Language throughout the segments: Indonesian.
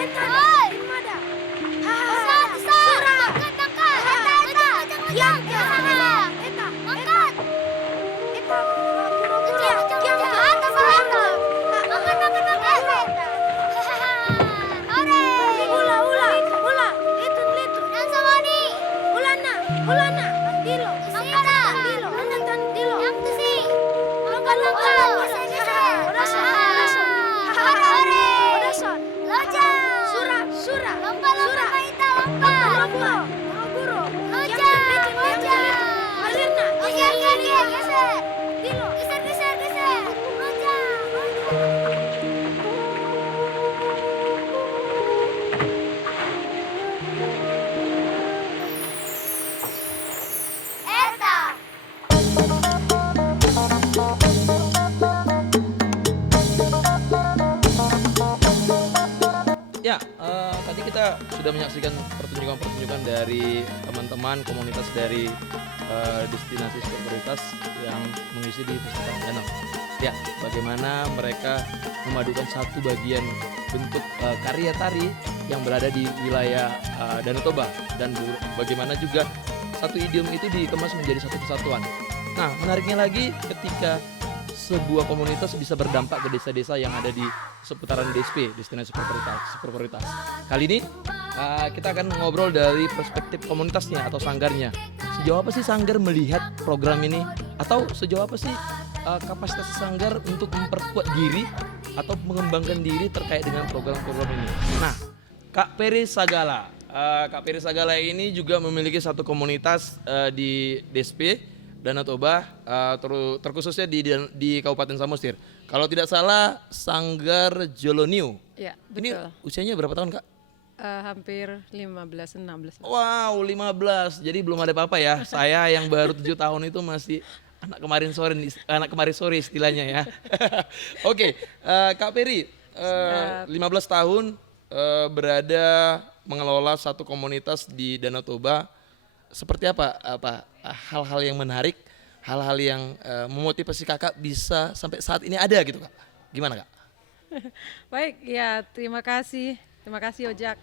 Eta, Mada. Surah. Eta. Yang. Eta. Ula. Itu. Ulana. Tandilo. Odason. Surah. Guru. Alirna. Dilo. Ya, tadi kita sudah menyaksikan pertunjukan dari teman-teman komunitas dari destinasi super prioritas yang mengisi di Festival Danau. Ya, bagaimana mereka memadukan satu bagian bentuk karya tari yang berada di wilayah Danau Toba dan bagaimana juga satu idiom itu dikemas menjadi satu kesatuan. Nah, menariknya lagi ketika sebuah komunitas bisa berdampak ke desa-desa yang ada di seputaran DSP, destinasi super prioritas. Kali ini kita akan ngobrol dari perspektif komunitasnya atau sanggarnya. Sejauh apa sih sanggar melihat program ini? Atau sejauh apa sih kapasitas sanggar untuk memperkuat diri atau mengembangkan diri terkait dengan program-program ini? Nah, Kak Peri Sagala. Kak Peri Sagala ini juga memiliki satu komunitas di DSP Danau Toba, terkhususnya di Kabupaten Samosir. Kalau tidak salah, Sanggar Joloniu. Ya, Ini betul. usianya berapa tahun, Kak? Hampir 15-16. Wow, 15. Jadi belum ada apa-apa ya. Saya yang baru 7 tahun itu masih anak kemarin sore istilahnya ya. Oke, Kak Peri, 15 tahun berada mengelola satu komunitas di Danau Toba. Seperti apa hal-hal yang menarik, hal-hal yang memotivasi kakak bisa sampai saat ini ada gitu, Kak? Gimana, Kak? Baik, ya terima kasih Ojak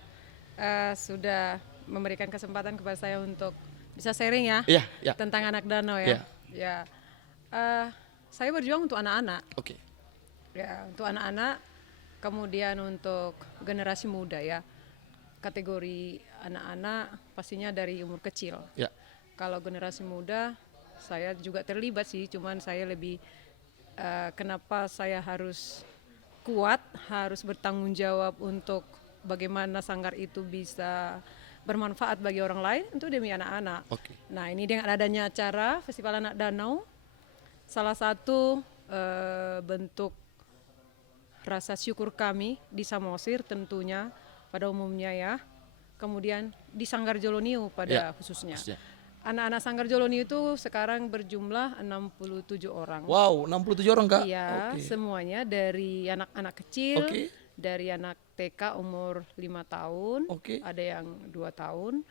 sudah memberikan kesempatan kepada saya untuk bisa sharing ya, Iya. tentang anak danau Iya. ya. Saya berjuang untuk anak-anak, Oke. ya untuk anak-anak, kemudian untuk generasi muda ya. Kategori anak-anak pastinya dari umur kecil. Ya. Kalau generasi muda saya juga terlibat sih, cuman saya lebih kenapa saya harus kuat, harus bertanggung jawab untuk bagaimana sanggar itu bisa bermanfaat bagi orang lain untuk demi anak-anak. Oke. Nah, ini dengan adanya acara Festival Anak Danau, salah satu bentuk rasa syukur kami di Samosir tentunya pada umumnya ya, kemudian di Sanggar Joloniu pada khususnya. Anak-anak Sanggar Joloniu itu sekarang berjumlah 67 orang. Wow, 67 orang, Kak? Iya, Oke. semuanya dari anak-anak kecil, Oke. dari anak TK umur 5 tahun, Oke. ada yang 2 tahun,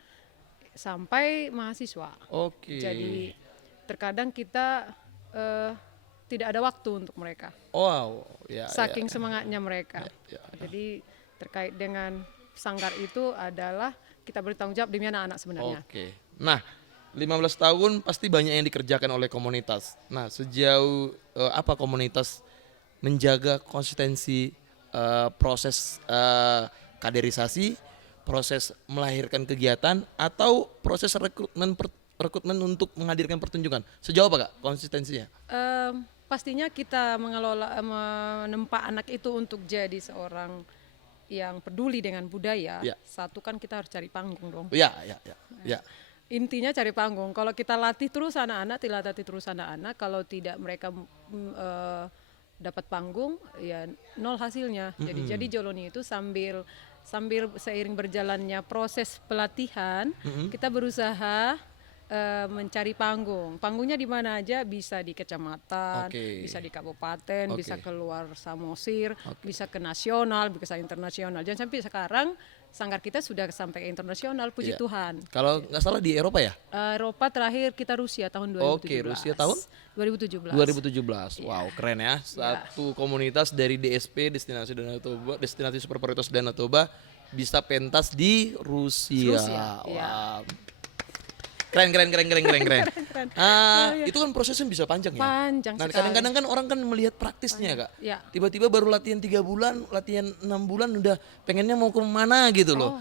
sampai mahasiswa. Oke. Jadi terkadang kita tidak ada waktu untuk mereka. Wow, ya. Saking semangatnya mereka. Ya. Jadi terkait dengan sanggar itu adalah kita bertanggung jawab demi anak-anak sebenarnya. Oke. Nah, 15 tahun pasti banyak yang dikerjakan oleh komunitas. Nah, sejauh apa komunitas menjaga konsistensi proses kaderisasi, proses melahirkan kegiatan, atau proses rekrutmen untuk menghadirkan pertunjukan? Sejauh apa, Kak, konsistensinya? Pastinya kita menempa anak itu untuk jadi seorang yang peduli dengan budaya. Ya. Satu kan kita harus cari panggung dong. Ya. Intinya cari panggung. Kalau kita latih terus anak-anak, kalau tidak mereka dapat panggung, ya nol hasilnya. Jadi Joloni itu sambil seiring berjalannya proses pelatihan, kita berusaha mencari panggung. Panggungnya di mana aja, bisa di kecamatan, bisa di kabupaten, bisa keluar Samosir, bisa ke nasional, bisa internasional. Dan sampai sekarang sanggar kita sudah sampai ke internasional, puji Tuhan. Kalau nggak salah di Eropa ya? Eropa terakhir kita Rusia tahun 2017. Oke, Rusia tahun? 2017. 2017. Wow, keren ya. Satu komunitas dari DSP, Destinasi Danau Toba, Destinasi Super Prioritas Danau Toba bisa pentas di Rusia. Rusia, iya. Wah. Keren. Iya. Itu kan prosesnya bisa panjang ya. Panjang Nah, sekali. kadang-kadang kan orang kan melihat praktisnya, Kak. Iya. Tiba-tiba baru latihan 3 bulan, latihan 6 bulan udah pengennya mau ke mana gitu loh.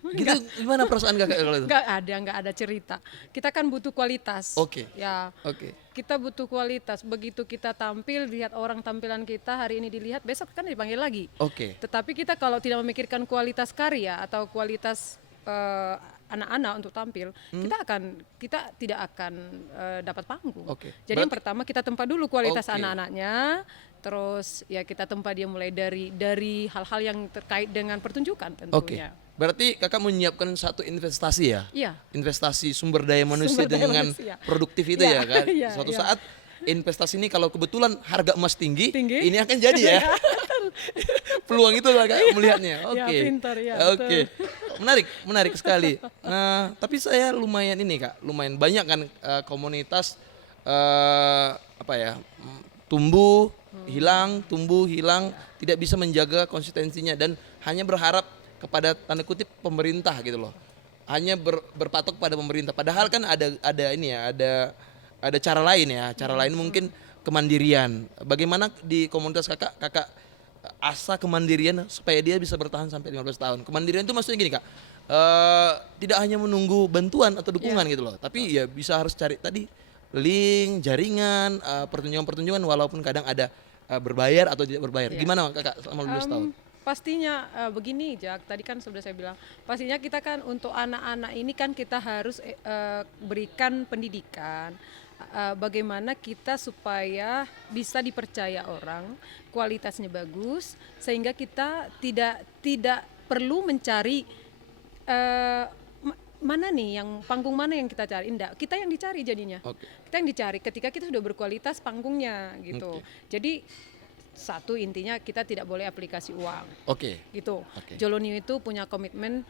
Gitu gimana perasaan Kakak kalau itu? Nggak ada cerita. Kita kan butuh kualitas. Oke. Ya. Oke. Kita butuh kualitas. Begitu kita tampil, lihat orang tampilan kita hari ini dilihat, besok kan dipanggil lagi. Oke. Tetapi kita kalau tidak memikirkan kualitas karya atau kualitas anak-anak untuk tampil, kita tidak akan dapat panggung. Oke. Jadi yang pertama kita tempa dulu kualitas Oke. anak-anaknya, terus ya kita tempa dia mulai dari hal-hal yang terkait dengan pertunjukan Oke. tentunya. Berarti Kakak menyiapkan satu investasi ya? Iya. Investasi sumber daya manusia Sumber daya dengan manusia. produktif itu Iya, ya kan? iya, Suatu iya. saat investasi ini kalau kebetulan harga emas tinggi, Tinggi. ini akan jadi ya. Peluang itu lah Kak melihatnya. Ya, Oke. pintar, ya, Oke. Menarik sekali. Nah, tapi saya lumayan ini Kak, lumayan banyak kan komunitas tumbuh, hilang, tidak bisa menjaga konsistensinya dan hanya berharap kepada tanda kutip pemerintah gitu loh. Hanya berpatok pada pemerintah. Padahal kan ada ini ya, ada cara lain ya. Cara lain mungkin kemandirian. Bagaimana di komunitas kakak asa kemandirian supaya dia bisa bertahan sampai 15 tahun. Kemandirian itu maksudnya gini Kak. Tidak hanya menunggu bantuan atau dukungan gitu loh, tapi ya bisa harus cari tadi link, jaringan, pertunjukan-pertunjukan walaupun kadang ada berbayar atau tidak berbayar. Gimana Kakak selama 15 tahun? Pastinya begini Jak, tadi kan sudah saya bilang, pastinya kita kan untuk anak-anak ini kan kita harus berikan pendidikan, bagaimana kita supaya bisa dipercaya orang, kualitasnya bagus, sehingga kita tidak perlu mencari mana nih yang panggung mana yang kita cari, enggak, kita yang dicari jadinya. Oke. Kita yang dicari ketika kita sudah berkualitas panggungnya gitu. Jadi satu intinya kita tidak boleh aplikasi uang Oke. gitu. Oke. Jolonio itu punya komitmen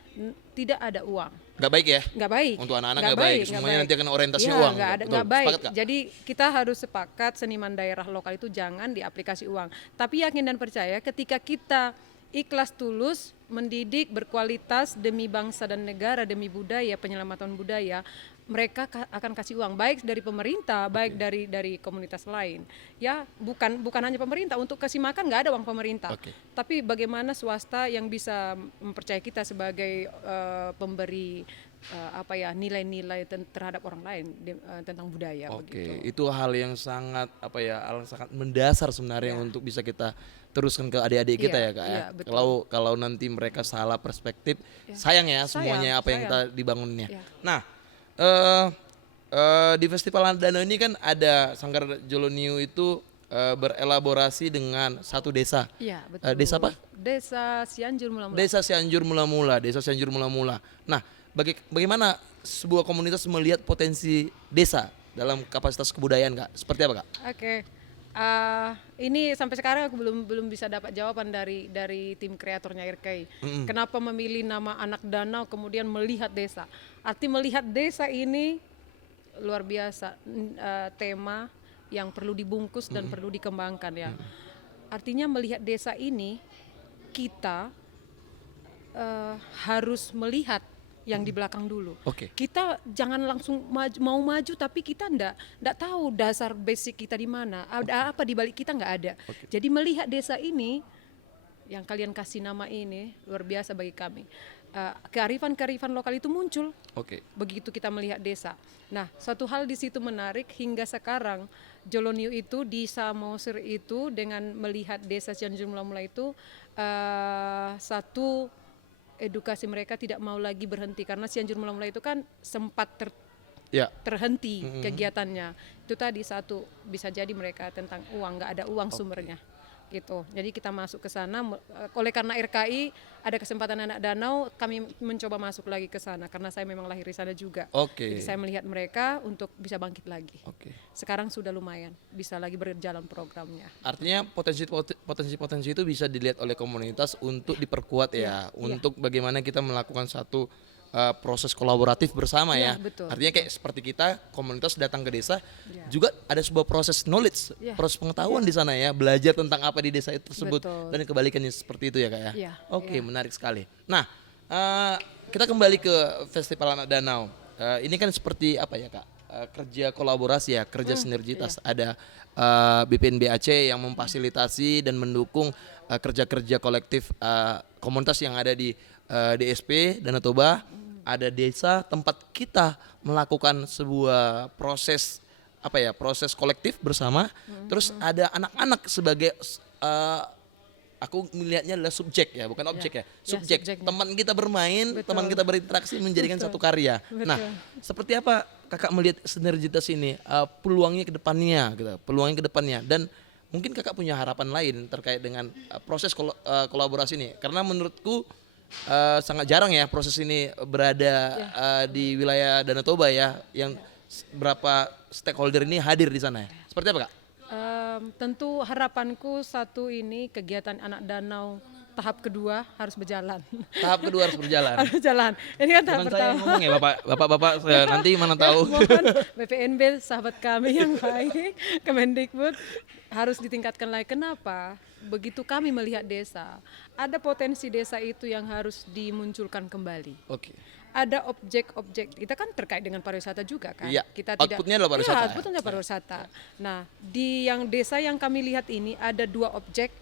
tidak ada uang. Nggak baik ya? Nggak baik. Untuk anak-anak nggak baik. Semuanya nanti akan orientasinya Iya, uang. Nggak Betul. baik. Sepakat, Kak? Jadi kita harus sepakat seniman daerah lokal itu jangan diaplikasi uang. Tapi yakin dan percaya ketika kita ikhlas tulus mendidik berkualitas demi bangsa dan negara, demi budaya, penyelamatan budaya, mereka akan kasih uang baik dari pemerintah, baik dari komunitas lain. Ya, bukan hanya pemerintah, untuk kasih makan nggak ada uang pemerintah. Oke. Tapi bagaimana swasta yang bisa mempercayai kita sebagai pemberi nilai-nilai terhadap orang lain tentang budaya. Oke, begitu. itu hal yang sangat hal yang sangat mendasar sebenarnya untuk bisa kita teruskan ke adik-adik kita Iya, ya Kak ya. iya, betul. Kalau nanti mereka salah perspektif, sayang ya semuanya apa yang kita sayang. dibangunnya. Iya. Nah, di Festival Danau ini kan ada Sanggar Jolonio itu berelaborasi dengan satu desa. Iya, betul. Desa apa? Desa Cianjur Mula-Mula. Desa Cianjur Mula-Mula. Nah, bagaimana sebuah komunitas melihat potensi desa dalam kapasitas kebudayaan Kak? Seperti apa Kak? Oke. Ini sampai sekarang aku belum bisa dapat jawaban dari tim kreatornya RKI. Kenapa memilih nama Anak Danau kemudian melihat desa? Arti melihat desa ini luar biasa, tema yang perlu dibungkus dan perlu dikembangkan ya. Artinya melihat desa ini kita harus melihat yang di belakang dulu. Oke. Kita jangan langsung mau maju tapi kita ndak tahu dasar basic kita di mana. Ada apa di balik kita nggak ada. Jadi melihat desa ini yang kalian kasih nama ini luar biasa bagi kami. Kearifan lokal itu muncul. Oke. Begitu kita melihat desa. Nah, satu hal di situ menarik hingga sekarang Jolonio itu di Samosir itu dengan melihat desa Cianjur Mula-Mula itu satu edukasi mereka tidak mau lagi berhenti karena Cianjur Mula-Mula itu kan sempat terhenti kegiatannya. Itu tadi satu bisa jadi mereka tentang uang, nggak ada uang sumbernya gitu. Jadi kita masuk ke sana oleh karena RKI ada kesempatan Anak Danau, kami mencoba masuk lagi ke sana karena saya memang lahir di sana juga. Oke. Jadi saya melihat mereka untuk bisa bangkit lagi. Oke. Sekarang sudah lumayan bisa lagi berjalan programnya. Artinya potensi itu bisa dilihat oleh komunitas untuk diperkuat ya, untuk bagaimana kita melakukan satu proses kolaboratif bersama ya. Betul. Artinya kayak seperti kita komunitas datang ke desa juga ada sebuah proses knowledge, proses pengetahuan di sana ya, belajar tentang apa di desa itu tersebut Betul. dan kebalikannya seperti itu ya Kak ya. Iya, Oke, menarik sekali. Nah, Kita kembali ke Festival Anak Danau. Ini kan seperti apa ya Kak? Kerja kolaborasi ya, kerja sinergitas. Ada BPNBAC yang memfasilitasi dan mendukung kerja-kerja kolektif komunitas yang ada di DSP Danau Toba. Ada desa tempat kita melakukan sebuah proses proses kolektif bersama. Terus ada anak-anak sebagai aku melihatnya adalah subjek ya, bukan objek ya. Subjek. subjeknya. Teman kita bermain, Betul. teman kita berinteraksi menjadikan Betul. satu karya. Nah, seperti apa Kakak melihat sinergitas ini, peluangnya ke depannya gitu, peluangnya ke depannya, dan mungkin Kakak punya harapan lain terkait dengan proses kolaborasi ini. Karena menurutku sangat jarang ya proses ini berada di wilayah Danau Toba ya, yang berapa stakeholder ini hadir di sana ya. Seperti apa Kak? Tentu harapanku satu ini kegiatan Anak Danau tahap kedua harus berjalan. Tahap kedua harus berjalan. Harus berjalan. Ini kan tahap Bukan saya pertama. yang ngomong ya Bapak saya nanti mana tahu. Mohon BPNB sahabat kami yang baik, Kemendikbud harus ditingkatkan lagi. Kenapa? Begitu kami melihat desa, ada potensi desa itu yang harus dimunculkan kembali. Oke. Ada objek-objek, kita kan terkait dengan pariwisata juga kan. Iya, Kita outputnya adalah pariwisata. Iya, outputnya pariwisata. Nah, di yang desa yang kami lihat ini ada 2 objek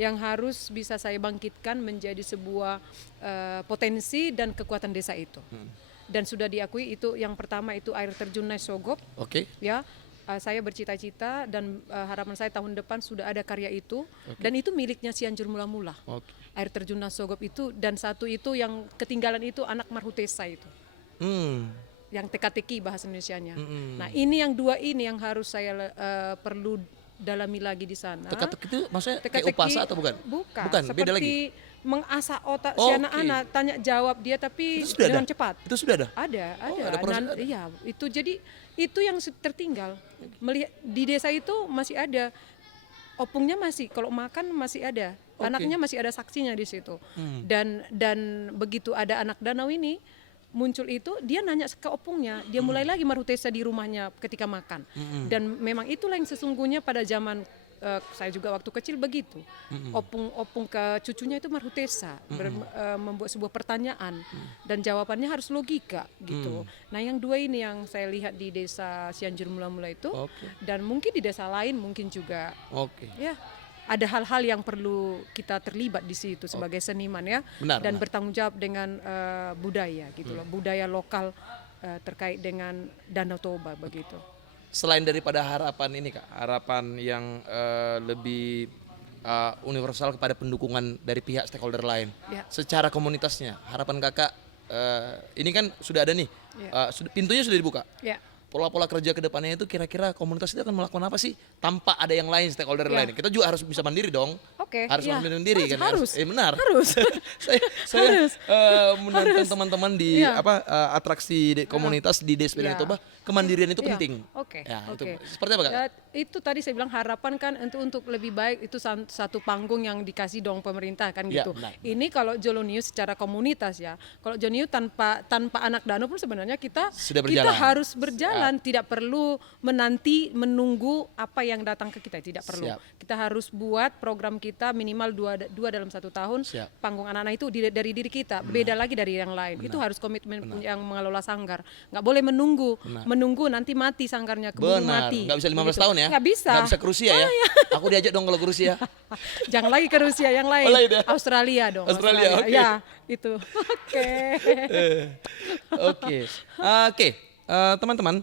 yang harus bisa saya bangkitkan menjadi sebuah potensi dan kekuatan desa itu. Dan sudah diakui itu, yang pertama itu air terjun Naisogop. Oke. Ya, saya bercita-cita dan harapan saya tahun depan sudah ada karya itu. Dan itu miliknya Cianjur Mula-Mula. Oke. Air terjun Naisogop itu, dan satu itu yang ketinggalan itu anak Marhutesa itu. Yang teka-teki bahasa Indonesianya. Nah, ini yang 2 ini yang harus saya perlu dalami lagi di sana. Teka-teki itu maksudnya kayak Teka-teki, upasa atau bukan? Bukan, Bukan, seperti beda lagi. mengasah otak si Oke. anak-anak, tanya jawab dia tapi Itu sudah dengan ada? cepat. Itu sudah ada? Ada. ada proses ada? Iya, itu jadi itu yang tertinggal. Melihat di desa itu masih ada opungnya, masih kalau makan masih ada. Oke. Anaknya masih ada saksinya di situ. Dan begitu ada anak danau ini muncul itu, dia nanya ke opungnya, dia mulai lagi marhutesa di rumahnya ketika makan. Dan memang itulah yang sesungguhnya pada zaman saya juga waktu kecil begitu. Opung ke cucunya itu marhutesa, membuat sebuah pertanyaan dan jawabannya harus logika gitu. Nah, yang 2 ini yang saya lihat di desa Cianjur Mula-Mula itu. Oke. Dan mungkin di desa lain mungkin juga Oke. ya ada hal-hal yang perlu kita terlibat di situ sebagai seniman ya. Benar, Dan benar. bertanggung jawab dengan budaya gitu loh, budaya lokal terkait dengan Danau Toba begitu. Selain daripada harapan ini Kak, harapan yang lebih universal kepada pendukungan dari pihak stakeholder lain. Ya. Secara komunitasnya, harapan Kakak ini kan sudah ada nih, pintunya sudah dibuka. Ya. Pola-pola kerja ke depannya itu kira-kira komunitas itu akan melakukan apa sih tanpa ada yang lain, stakeholder Ya. lain. Kita juga harus bisa mandiri dong. Oke, Harus ya. mandiri kan. Harus. Benar. Harus. saya menonton teman-teman di Iya. atraksi komunitas di DSP Iya. Danau Toba, kemandirian itu Iya. penting. Oke. Ya, itu Oke. seperti apa Kak? Ya, itu tadi saya bilang harapan kan untuk lebih baik itu satu panggung yang dikasih dong pemerintah kan Ya, gitu. benar. Ini kalau Jolonius secara komunitas ya. Kalau Jolonius tanpa anak danau pun sebenarnya kita Sudah kita berjalan. harus berjalan, tidak perlu menunggu apa yang datang ke kita, tidak perlu. Siap. Kita harus buat program kita minimal dua dalam 1 tahun. Siap. Panggung anak-anak itu dari diri kita, beda lagi dari yang lain. Itu harus komitmen yang mengelola sanggar. Nggak boleh menunggu nanti mati sanggarnya, keburu Benar, mati. nggak bisa 15 Begitu. tahun ya? Nggak bisa. Nggak bisa ke Rusia ya? Aku diajak dong kalau ke Rusia. Jangan lagi ke Rusia, yang lain. Oh, lain ya? Australia dong. Australia, oke. Ya, itu. Oke. Oke, teman-teman,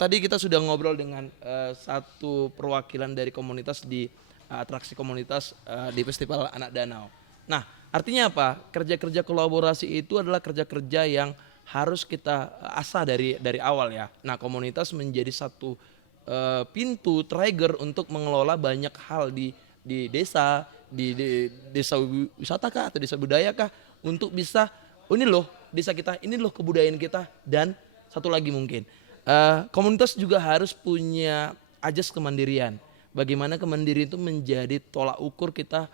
tadi kita sudah ngobrol dengan satu perwakilan dari komunitas di atraksi komunitas di Festival Anak Danau. Nah, artinya apa? Kerja-kerja kolaborasi itu adalah kerja-kerja yang harus kita asah dari awal ya. Nah, komunitas menjadi satu pintu trigger untuk mengelola banyak hal di desa, di desa wisata kah atau desa budaya kah, untuk bisa ini loh desa kita, ini loh kebudayaan kita. Dan satu lagi mungkin komunitas juga harus punya ajas kemandirian. Bagaimana kemandirian itu menjadi tolak ukur kita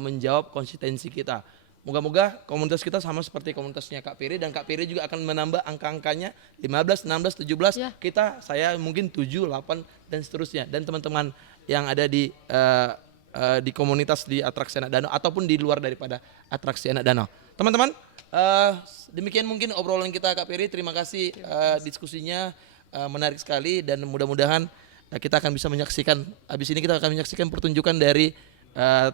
menjawab konsistensi kita. Moga-moga komunitas kita sama seperti komunitasnya Kak Piri, dan Kak Piri juga akan menambah angka-angkanya 15, 16, 17. Ya. Saya mungkin 7, 8 dan seterusnya. Dan teman-teman yang ada di komunitas di atraksi Anak Danau ataupun di luar daripada atraksi Anak Danau. Teman-teman, Demikian mungkin obrolan kita Kak Peri. Terima kasih diskusinya menarik sekali dan mudah-mudahan kita akan bisa menyaksikan habis ini kita akan menyaksikan pertunjukan dari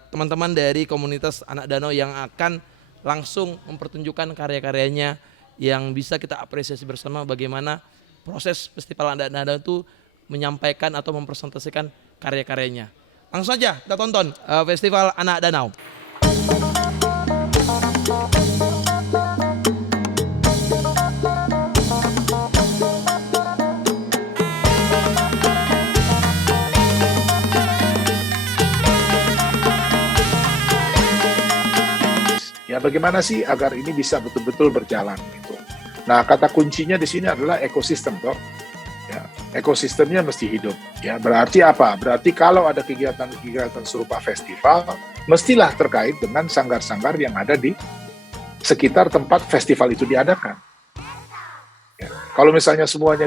teman-teman dari komunitas anak danau yang akan langsung mempertunjukkan karya-karyanya yang bisa kita apresiasi bersama bagaimana proses Festival Anak Danau itu menyampaikan atau mempresentasikan karya-karyanya. Langsung saja kita tonton Festival Anak Danau. Ya, bagaimana sih agar ini bisa betul-betul berjalan gitu. Nah, kata kuncinya di sini adalah ekosistem, toh. Ya, ekosistemnya mesti hidup. Ya, berarti apa? Berarti kalau ada kegiatan-kegiatan serupa festival, mestilah terkait dengan sanggar-sanggar yang ada di sekitar tempat festival itu diadakan. Ya, kalau misalnya semuanya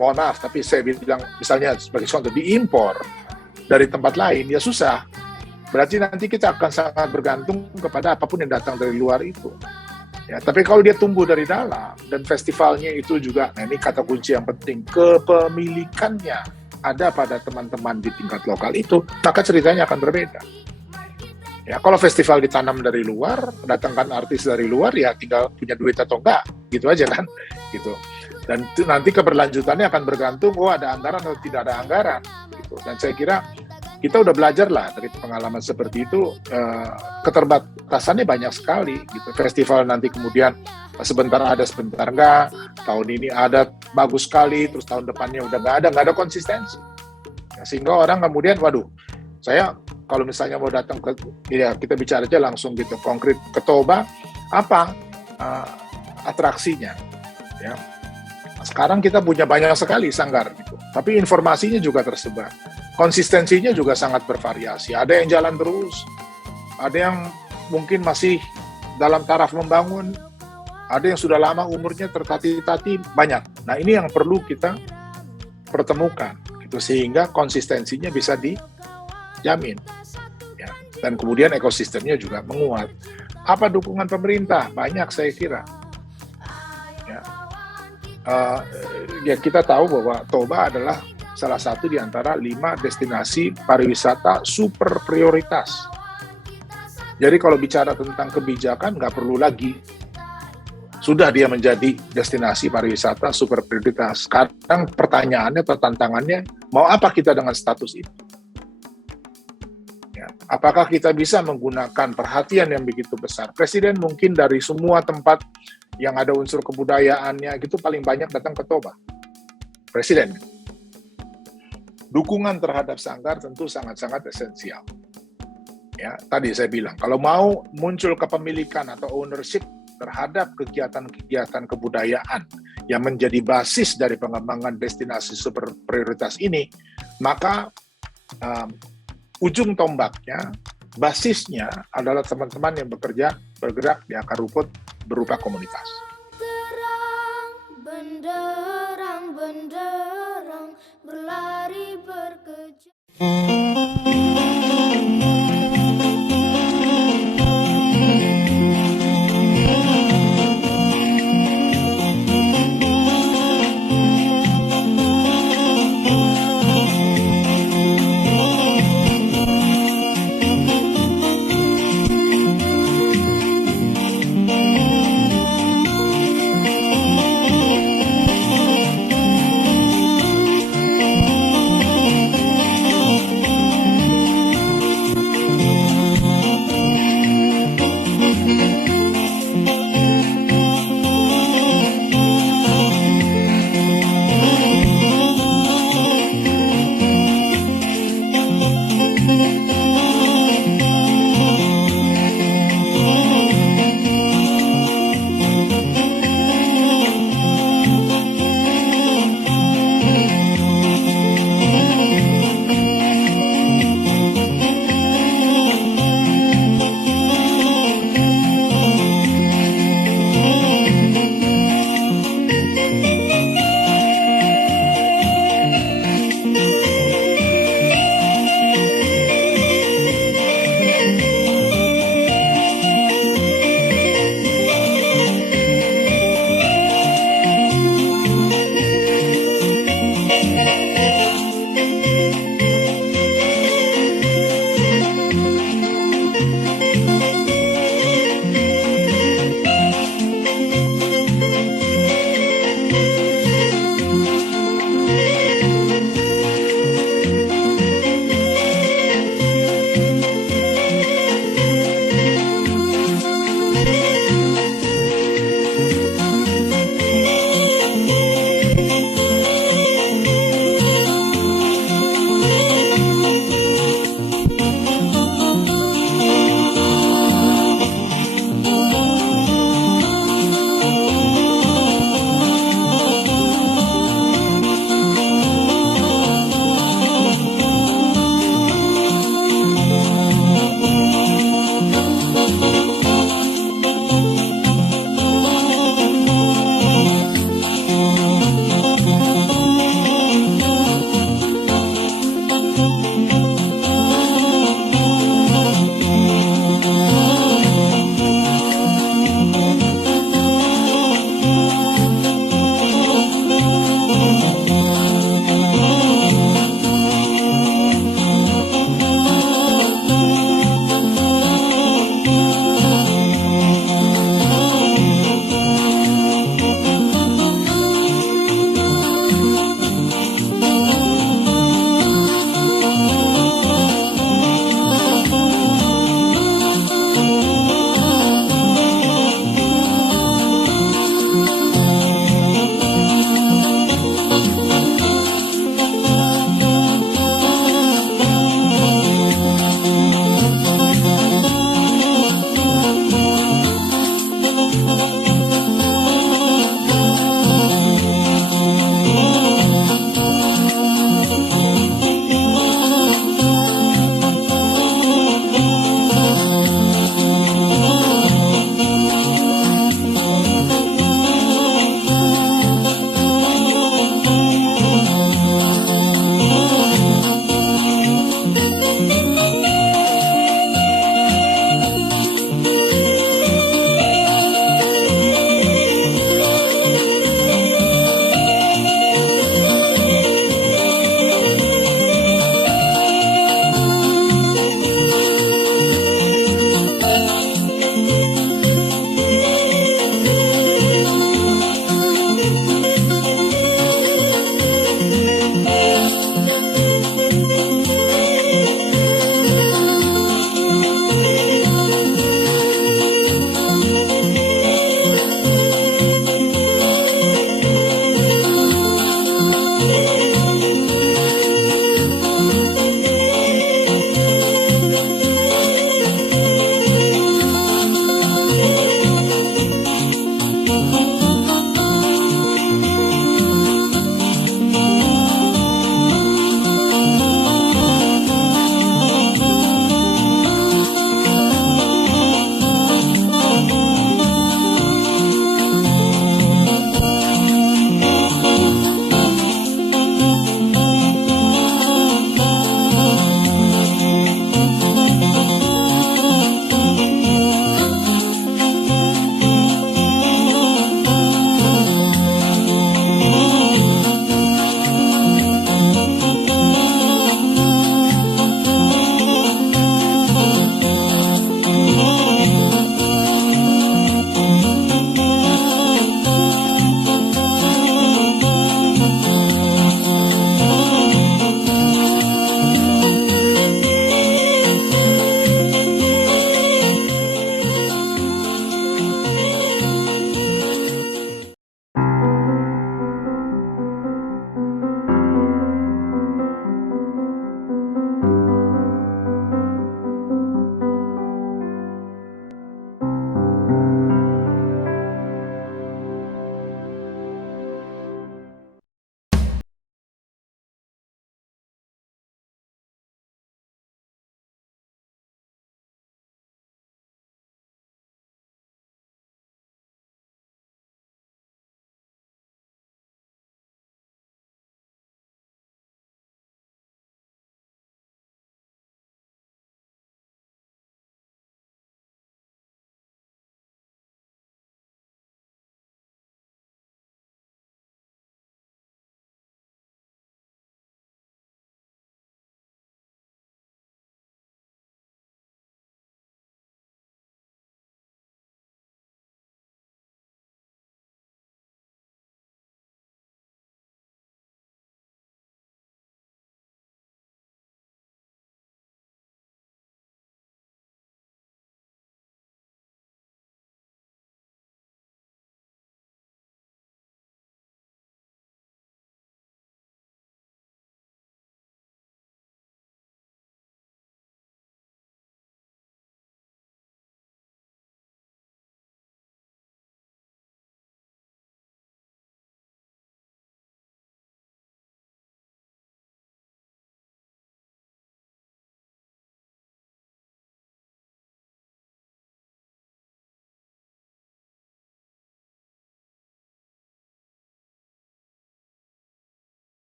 mohon maaf, tapi saya bilang misalnya sebagai contoh diimpor dari tempat lain, ya susah. Berarti nanti kita akan sangat bergantung kepada apapun yang datang dari luar itu. Ya, tapi kalau dia tumbuh dari dalam dan festivalnya itu juga, nah ini kata kunci yang penting, kepemilikannya ada pada teman-teman di tingkat lokal itu, maka ceritanya akan berbeda. Ya, kalau festival ditanam dari luar, datangkan artis dari luar, ya tinggal punya duit atau enggak, gitu aja kan, gitu. Dan nanti keberlanjutannya akan bergantung, ada anggaran atau tidak ada anggaran, gitu. Dan saya kira kita udah belajar lah dari pengalaman seperti itu, keterbatasannya banyak sekali gitu. Festival nanti kemudian sebentar ada sebentar enggak, tahun ini ada bagus sekali, terus tahun depannya udah nggak ada konsistensi. Ya, sehingga orang kemudian, waduh, saya kalau misalnya mau datang ya kita bicara aja langsung gitu, konkret ke Toba, apa atraksinya? Ya. Sekarang kita punya banyak sekali sanggar gitu, tapi informasinya juga tersebar. Konsistensinya juga sangat bervariasi. Ada yang jalan terus, ada yang mungkin masih dalam taraf membangun, ada yang sudah lama umurnya tertati-tati, banyak. Nah, ini yang perlu kita pertemukan, gitu, sehingga konsistensinya bisa dijamin. Ya. Dan kemudian ekosistemnya juga menguat. Apa dukungan pemerintah? Banyak saya kira. Ya, kita tahu bahwa Toba adalah salah satu di antara 5 destinasi pariwisata super prioritas. Jadi kalau bicara tentang kebijakan, nggak perlu lagi. Sudah dia menjadi destinasi pariwisata super prioritas. Sekarang pertanyaannya atau tantangannya, mau apa kita dengan status itu? Ya, apakah kita bisa menggunakan perhatian yang begitu besar? Presiden mungkin dari semua tempat yang ada unsur kebudayaannya, gitu paling banyak datang ke Toba. Presiden. Dukungan terhadap sanggar tentu sangat-sangat esensial. Ya, tadi saya bilang, kalau mau muncul kepemilikan atau ownership terhadap kegiatan-kegiatan kebudayaan yang menjadi basis dari pengembangan destinasi super prioritas ini, maka ujung tombaknya, basisnya adalah teman-teman yang bergerak di akar rumput berupa komunitas. Benderang berlari berkejar.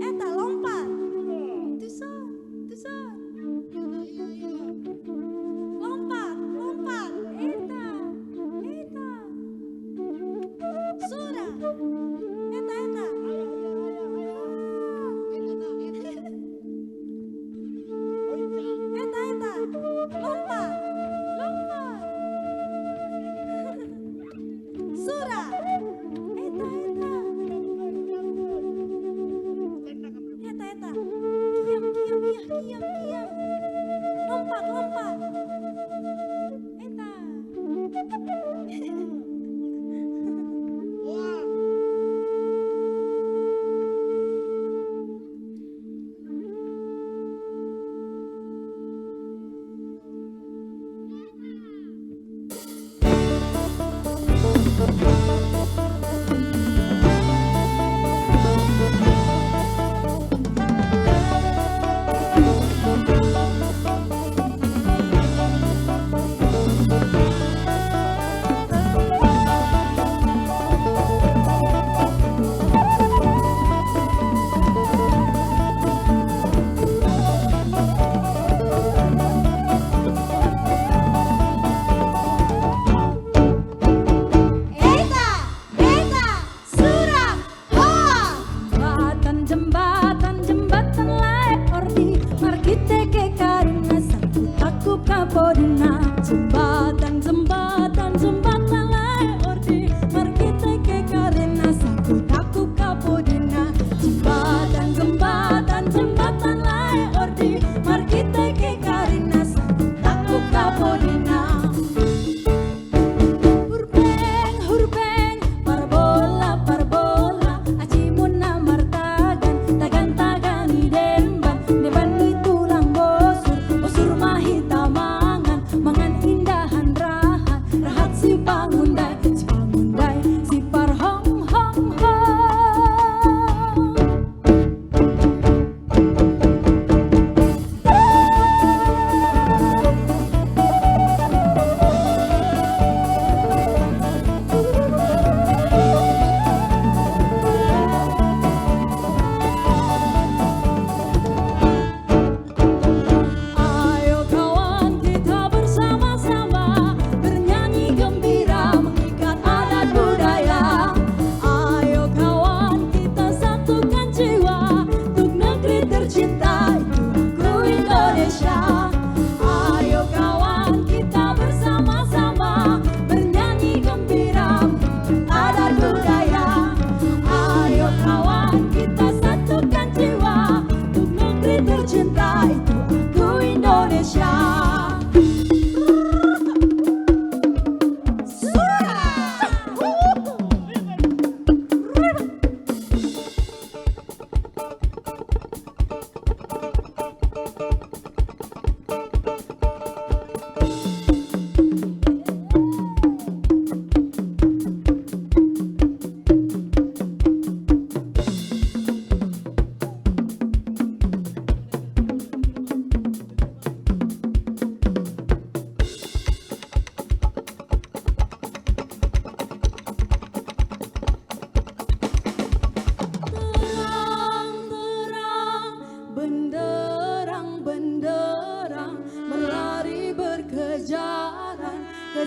Eta lompat. Tusa, tusa. Lompat, lompat. Eta. Sudah. Eta. Eta. Lompat. Sudah. Eta. Diam. Lompat. Eta.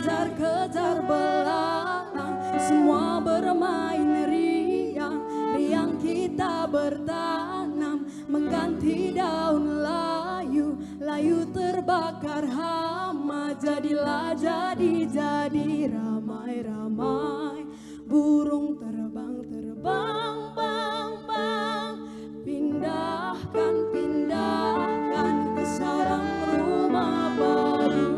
kejar-kejar belalang, semua bermain riang, riang kita bertanam, mengganti daun layu, layu terbakar hama, jadilah jadi ramai-ramai, burung terbang, bang, pindahkan ke sarang rumah baru.